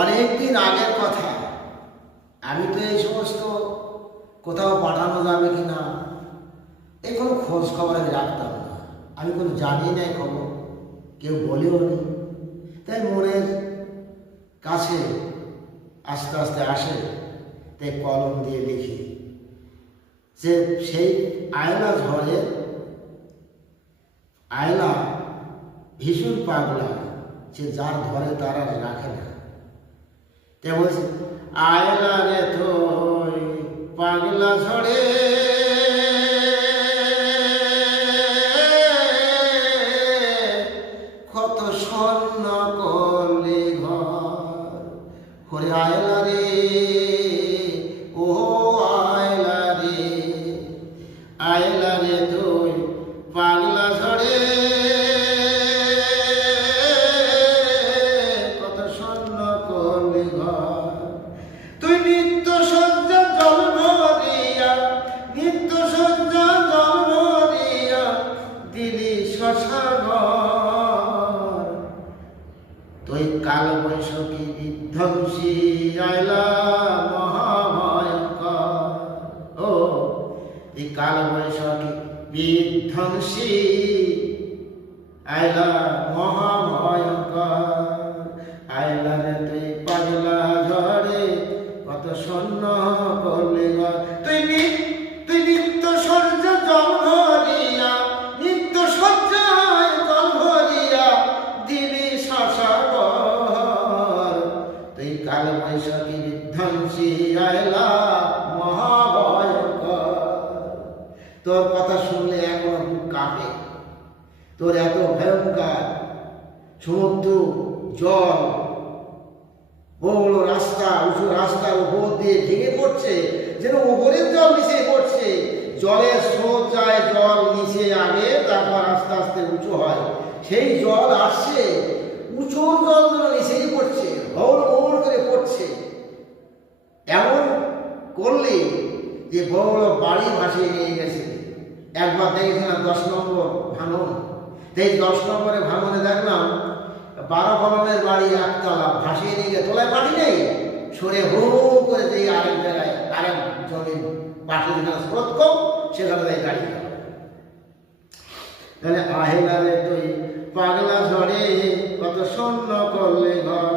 অনেকদিন আগের কথা। আমি তো এই সমস্ত কোথাও পাঠানো যাবে কি না এই কোনো খোঁজ খবর আমি রাখতাম না। আমি কোনো জানি নাই খবর, কেউ বলেও নি। তাই মনের কাছে আস্তে আস্তে আসে, তাই কলম দিয়ে লিখি। যে সেই আয়লা ঝড়ে আয়লা ভীষণ পাগলা সে যার ঘরে তারা রাখে না। তে আয়লা রে তোই পাগলা ঝড়ে। কত স্বর্ণ করলে ঘর। হরে আয়লা রে ও আয়লা রে। আয়লা রে তুই পাগলা ঝড়ে। নিত্য সজ্জা জন্ম দিয়া দিলি শশাঘর তুই কাল বৈশাখী বিধ্বংসী আইলা মহাভয়ঙ্কর ও এই কাল বৈশাখী বিধ্বংসী আইলা মহাভয়ঙ্কর তুই কাল বৈশাখী বিধ্বংসী আইলা মহাভয়ঙ্কর। তোর কথা শুনলে এখনও বুক কাঁপে। তোর এত ভয়ঙ্কর সমুদ্র, জল বড় রাস্তা, উঁচু রাস্তার উপর দিয়ে ভেঙে পড়ছে, যেন উপরের জল নিচে পড়ছে। জলের স্রোত যায়, জল নিচে আগে, তারপর আস্তে আস্তে উঁচু হয়। সেই জল আসছে, উঁচু জল যেন নিচেই পড়ছে হৌড় হৌড় করে পড়ছে এমন করলে যে বড় বড় বাড়ি ভাসিয়ে নিয়ে গেছে। একবার দেখেছিলাম দশ নম্বর ভাঙন। এই দশ নম্বরে ভাঙনে দেখলাম বারো কলমের বাড়ি একতলা ভাসিয়ে নিয়ে গেছে। তোলায় মাটি নেই। সরে হু করে দিয়ে আরেক জায়গায় আরেক জমির পাশে যেখানে স্রোত কম, সেখানে তাই গাড়ি তাহলে আহেলা রে তুই পাগলা ঝড়ে কত স্বর্ণ করলে ঘর।